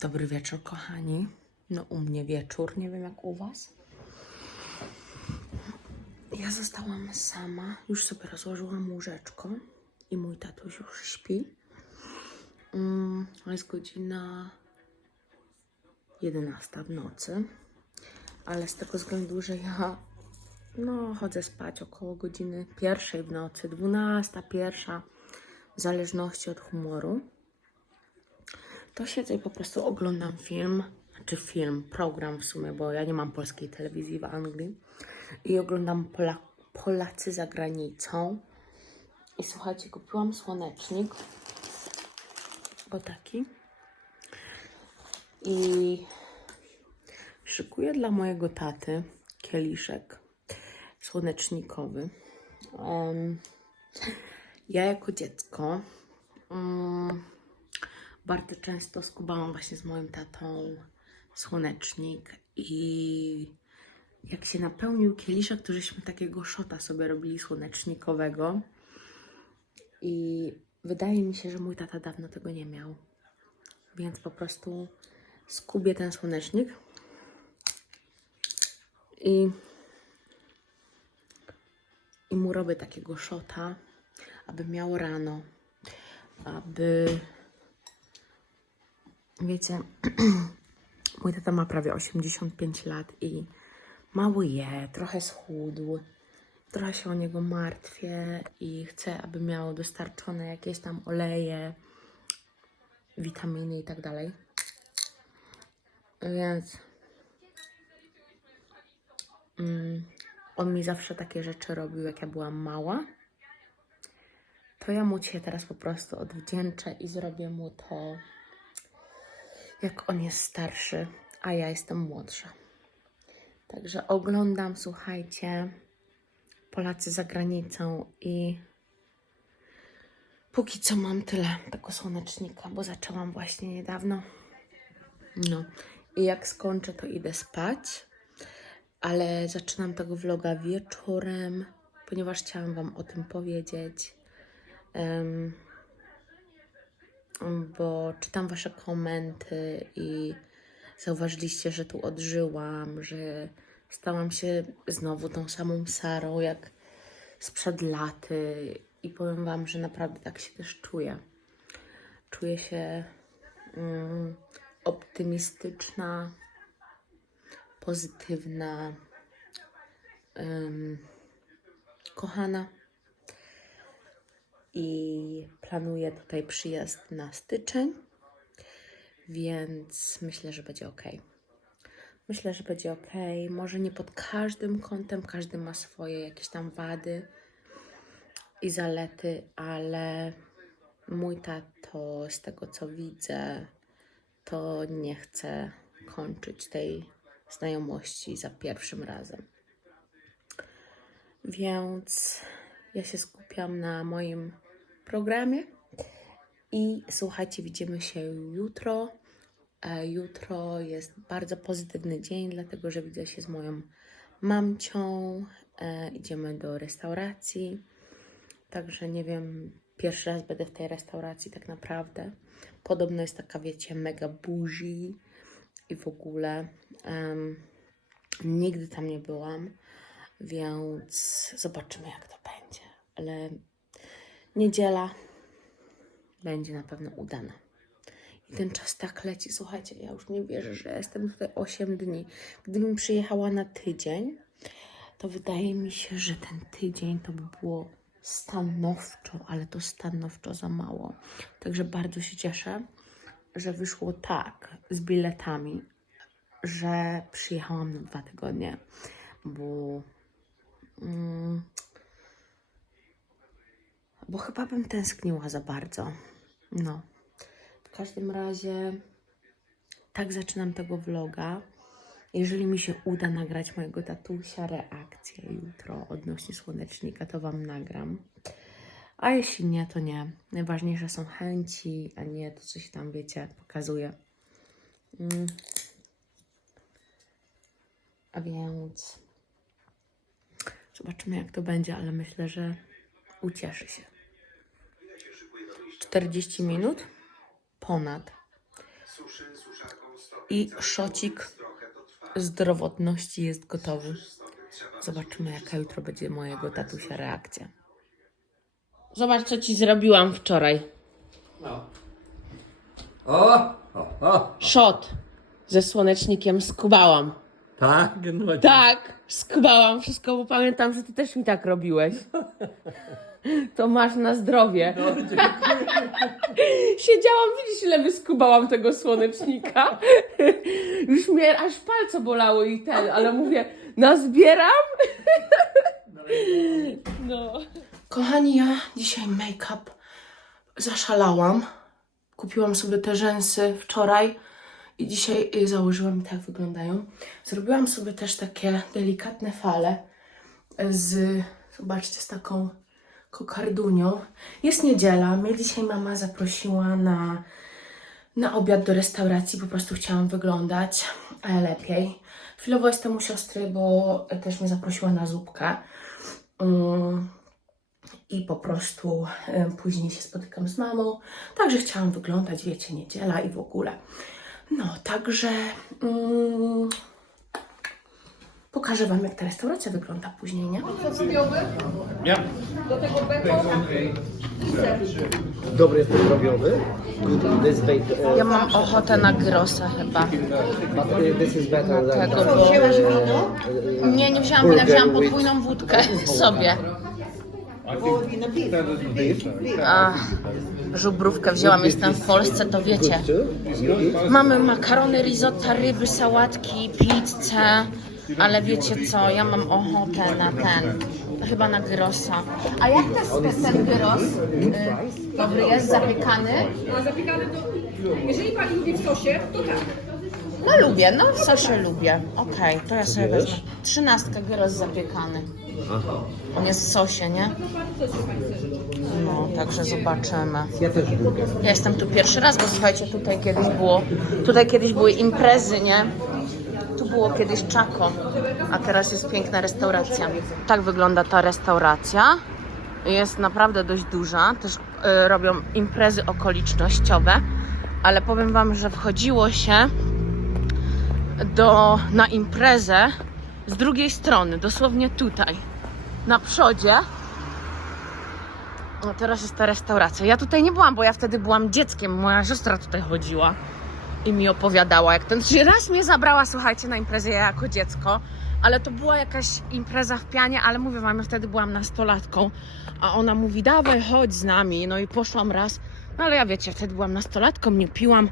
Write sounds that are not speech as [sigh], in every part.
Dobry wieczór, kochani. No, u mnie wieczór, nie wiem jak u Was. Ja zostałam sama, już sobie rozłożyłam łóżeczko i mój tatuś już śpi. Mm, jest godzina 11 w nocy, ale z tego względu, że ja no, chodzę spać około godziny pierwszej w nocy, 12, pierwsza, w zależności od humoru to siedzę i po prostu oglądam film, znaczy film, program w sumie, bo ja nie mam polskiej telewizji w Anglii i oglądam Pola Polacy za granicą. I słuchajcie, kupiłam słonecznik, bo taki. I szykuję dla mojego taty kieliszek słonecznikowy. Em, ja jako dziecko mm, bardzo często skubałam właśnie z moim tatą słonecznik i jak się napełnił kieliszek, to żeśmy takiego szota sobie robili słonecznikowego i wydaje mi się, że mój tata dawno tego nie miał. Więc po prostu skubię ten słonecznik i, i mu robię takiego szota, aby miał rano, aby Wiecie, [clears throat] mój tata ma prawie 85 lat i mało je, trochę schudł, trochę się o niego martwię i chcę, aby miał dostarczone jakieś tam oleje, witaminy i tak dalej. Więc mm, on mi zawsze takie rzeczy robił, jak ja byłam mała. To ja mu się teraz po prostu odwdzięczę i zrobię mu to jak on jest starszy, a ja jestem młodsza. Także oglądam, słuchajcie, Polacy za granicą i póki co mam tyle tego słonecznika, bo zaczęłam właśnie niedawno. No i jak skończę, to idę spać, ale zaczynam tego vloga wieczorem, ponieważ chciałam Wam o tym powiedzieć. Em, bo czytam Wasze komenty i zauważyliście, że tu odżyłam, że stałam się znowu tą samą Sarą jak sprzed laty i powiem Wam, że naprawdę tak się też czuję. Czuję się mm, optymistyczna, pozytywna, kochana i planuję tutaj przyjazd na styczeń, więc myślę, że będzie ok. Myślę, że będzie ok. Może nie pod każdym kątem, każdy ma swoje jakieś tam wady i zalety, ale mój tato, z tego co widzę, to nie chce kończyć tej znajomości za pierwszym razem. Więc ja się skupiam na moim programie. I słuchajcie, widzimy się jutro. E, Jutro jest bardzo pozytywny dzień, dlatego że widzę się z moją mamcią. E, Idziemy do restauracji. Także nie wiem, pierwszy raz będę w tej restauracji tak naprawdę. Podobno jest taka, wiecie, mega bougie i w ogóle. em, nigdy tam nie byłam, więc zobaczymy, jak to będzie. Ale niedziela będzie na pewno udana. I ten czas tak leci. Słuchajcie, ja już nie wierzę, że jestem tutaj 8 dni. Gdybym przyjechała na tydzień, to wydaje mi się, że ten tydzień to by było stanowczo, ale to stanowczo za mało. Także bardzo się cieszę, że wyszło tak z biletami, że przyjechałam na dwa tygodnie, bo. Mm, bo chyba bym tęskniła za bardzo. No. W każdym razie tak zaczynam tego vloga. Jeżeli mi się uda nagrać mojego tatusia reakcję jutro odnośnie słonecznika, to Wam nagram. A jeśli nie, to nie. Najważniejsze są chęci, a nie to, co się tam, wiecie, pokazuje. Mm. A więc zobaczymy, jak to będzie, ale myślę, że ucieszy się. 40 minut? Ponad. I szocik zdrowotności jest gotowy. Zobaczymy, jaka jutro będzie mojego tatusia reakcja. Zobacz, co ci zrobiłam wczoraj. O, o, o, Shot ze słonecznikiem skubałam. Tak, no Tak, skubałam wszystko, bo pamiętam, że ty też mi tak robiłeś. To masz na zdrowie. Siedziałam, widzisz, ile wyskubałam tego słonecznika. Już mnie aż palce bolały i ten, ale mówię, nazbieram. No. Kochani, ja dzisiaj make-up zaszalałam. Kupiłam sobie te rzęsy wczoraj i dzisiaj y, założyłam i tak wyglądają. Zrobiłam sobie też takie delikatne fale z, zobaczcie, z taką kokardunią. Jest niedziela, mnie dzisiaj mama zaprosiła na, na obiad do restauracji, po prostu chciałam wyglądać lepiej. Chwilowo jestem u siostry, bo też mnie zaprosiła na zupkę. Mm, i po prostu e, później się spotykam z mamą. Także chciałam wyglądać, wiecie, niedziela i w ogóle. No, także mm, pokażę Wam, jak ta restauracja wygląda później, nie? Dobry jest ten drobiowy. Good, this baked, uh, Ja mam ochotę na grosa chyba. but uh, this is better than Tego, bo... Nie, nie wzięłam wina, wzięłam podwójną wódkę sobie. Ach, żubrówkę wzięłam, jestem w Polsce, to wiecie. Mamy makarony, risotta, ryby, sałatki, pizzę, ale wiecie co, ja mam ochotę na ten, chyba na gyrosa. A jak to jest ten gyros? Y, Dobry jest, zapiekany? A zapiekane to, jeżeli pani lubi w sosie, to tak. No lubię, no w sosie lubię. Okej, to ja sobie wezmę. Trzynastkę gyros zapiekany. On jest w sosie, nie? No, także zobaczymy. Ja też lubię. Ja jestem tu pierwszy raz, bo słuchajcie, tutaj kiedyś było, tutaj kiedyś były imprezy, nie? Tu było kiedyś czako, a teraz jest piękna restauracja. Tak wygląda ta restauracja. Jest naprawdę dość duża, też y, robią imprezy okolicznościowe, ale powiem Wam, że wchodziło się do, na imprezę z drugiej strony, dosłownie tutaj, na przodzie. No teraz jest ta restauracja. Ja tutaj nie byłam, bo ja wtedy byłam dzieckiem. Moja siostra tutaj chodziła i mi opowiadała, jak ten. Znaczy, Raz mnie zabrała, słuchajcie, na imprezę ja jako dziecko, ale to była jakaś impreza w pianie, ale mówię wam, ja wtedy byłam nastolatką, a ona mówi, dawaj, chodź z nami. No i poszłam raz, no ale ja wiecie, wtedy byłam nastolatką, nie piłam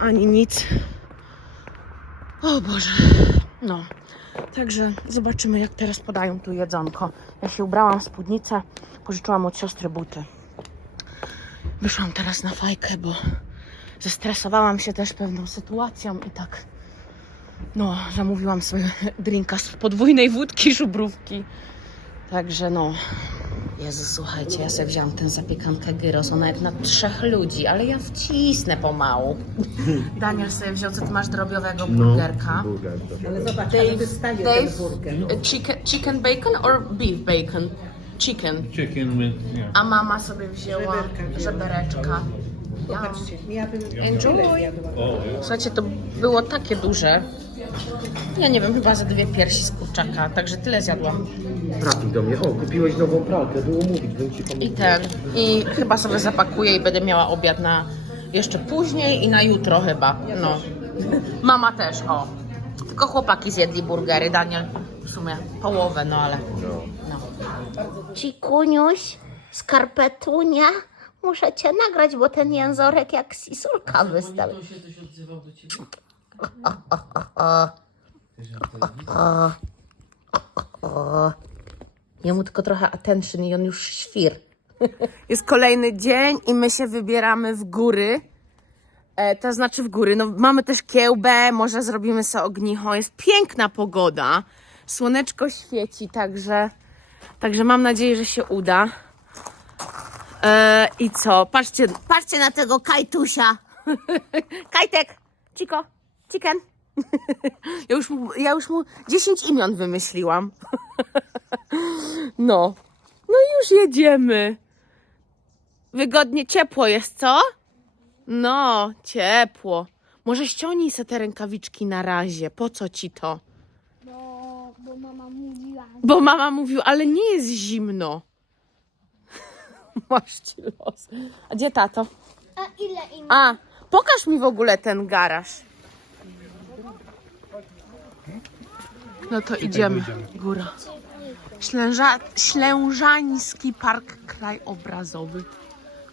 ani nic. O Boże. No. Także zobaczymy, jak teraz podają tu jedzonko. Ja się ubrałam w spódnicę, pożyczyłam od siostry buty. Wyszłam teraz na fajkę, bo zestresowałam się też pewną sytuacją i tak. No, zamówiłam sobie drinka z podwójnej wódki, [laughs] żubrówki. Także no. Jezu, słuchajcie, ja sobie wziąłam tę zapiekankę gyros, ona jak na trzech ludzi, ale ja wcisnę pomału. [laughs] Daniel sobie wziął, co ty masz drobiowego burgerka. Ale zobacz, Dave, Dave, ten burger. uh, chicken, chicken bacon or beef bacon? Chicken. chicken with yeah. A mama sobie wzięła Żeberka wzięła. żebereczka. Ja. Patrzcie, ja bym Enjoy. tyle zjadła. Słuchajcie, to było takie duże. Ja nie wiem, chyba za dwie piersi z kurczaka, także tyle zjadłam. Trafił do mnie. O, kupiłeś nową pralkę, było mówić, bym ci pomógł. I ten. I chyba sobie zapakuję i będę miała obiad na jeszcze później i na jutro chyba. No. Mama też, o. Tylko chłopaki zjedli burgery, Daniel w sumie połowę, no ale. No. Cikuniuś, skarpetunia. Muszę cię nagrać, bo ten jęzorek jak sisulka wystał. Jemu tylko trochę attention i on już świr. Jest kolejny dzień i my się wybieramy w góry. E, to znaczy w góry. No, mamy też kiełbę, może zrobimy sobie ognicho. Jest piękna pogoda. Słoneczko świeci, także, także mam nadzieję, że się uda. E, I co? Patrzcie, patrzcie na tego kajtusia. [laughs] Kajtek, Ciko, chicken. Ja już, mu, ja już mu 10 imion wymyśliłam. No. No i już jedziemy. Wygodnie ciepło jest, co? No, ciepło. Może ściągnij se te rękawiczki na razie. Po co ci to? Bo, bo mama mówiła. Bo mama mówiła, ale nie jest zimno. [laughs] Masz ci los. A gdzie tato? A ile im? A, pokaż mi w ogóle ten garaż. No to idziemy. Góra. Ślęża, Ślężański Park Krajobrazowy.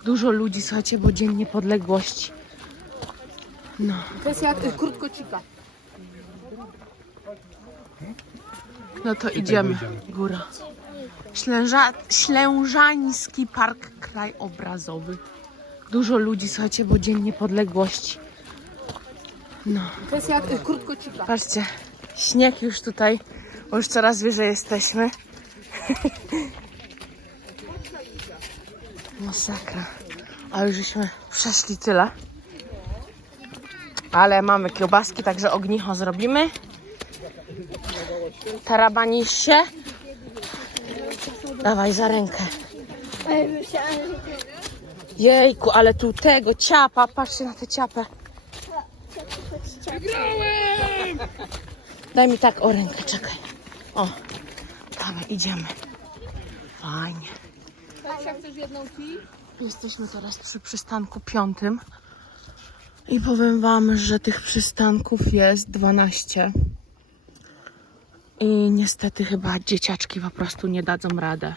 Dużo ludzi, słuchajcie, bo Dzień Niepodległości. No. To jest jak y, krótkocika. No to idziemy. Góra. Ślęża, Ślężański Park Krajobrazowy. Dużo ludzi, słuchajcie, bo Dzień Niepodległości. No. To jest jak y, krótkocika. Patrzcie, śnieg już tutaj, bo już coraz wyżej jesteśmy. Masakra. Ale już żeśmy przeszli tyle. Ale mamy kiełbaski, także ognicho zrobimy. Tarabanisz się. Dawaj za rękę. Jejku, ale tu tego ciapa, patrzcie na tę ciapę. Daj mi tak o rękę, czekaj. O, tam idziemy. Fajnie. Jak chcesz jedną kij? Jesteśmy teraz przy przystanku piątym. I powiem wam, że tych przystanków jest 12. I niestety chyba dzieciaczki po prostu nie dadzą radę,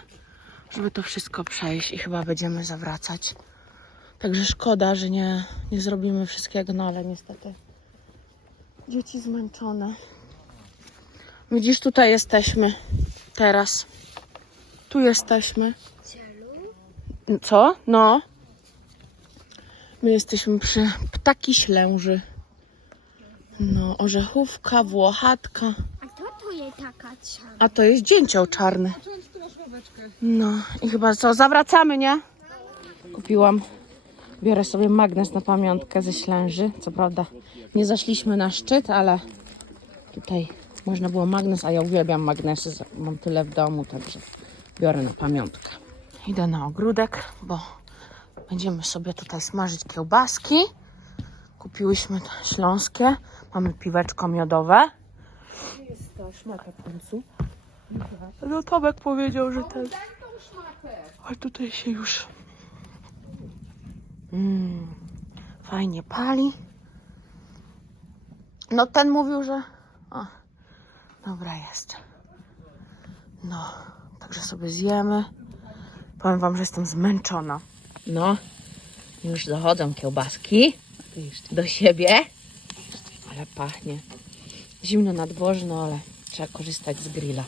żeby to wszystko przejść i chyba będziemy zawracać. Także szkoda, że nie, nie zrobimy wszystkiego, no ale niestety dzieci zmęczone. Widzisz, tutaj jesteśmy teraz. Tu jesteśmy. Co? No. My jesteśmy przy ptaki ślęży. No, orzechówka, włochatka. A to tu jest taka czarna. A to jest dzięcioł czarny. No i chyba co, zawracamy, nie? Kupiłam. Biorę sobie magnes na pamiątkę ze ślęży. Co prawda nie zaszliśmy na szczyt, ale tutaj można było magnes, a ja uwielbiam magnesy. Mam tyle w domu, także biorę na pamiątkę. Idę na ogródek, bo będziemy sobie tutaj smażyć kiełbaski. Kupiłyśmy śląskie. Mamy piweczko miodowe. Jest ta szmata w końcu. No Tomek powiedział, że ten... Ale tutaj się już... Mm, fajnie pali. No ten mówił, że... O, dobra jest. No, także sobie zjemy. Powiem wam, że jestem zmęczona. No, już dochodzą kiełbaski do siebie. Ale pachnie. Zimno na dworze, no ale trzeba korzystać z grilla.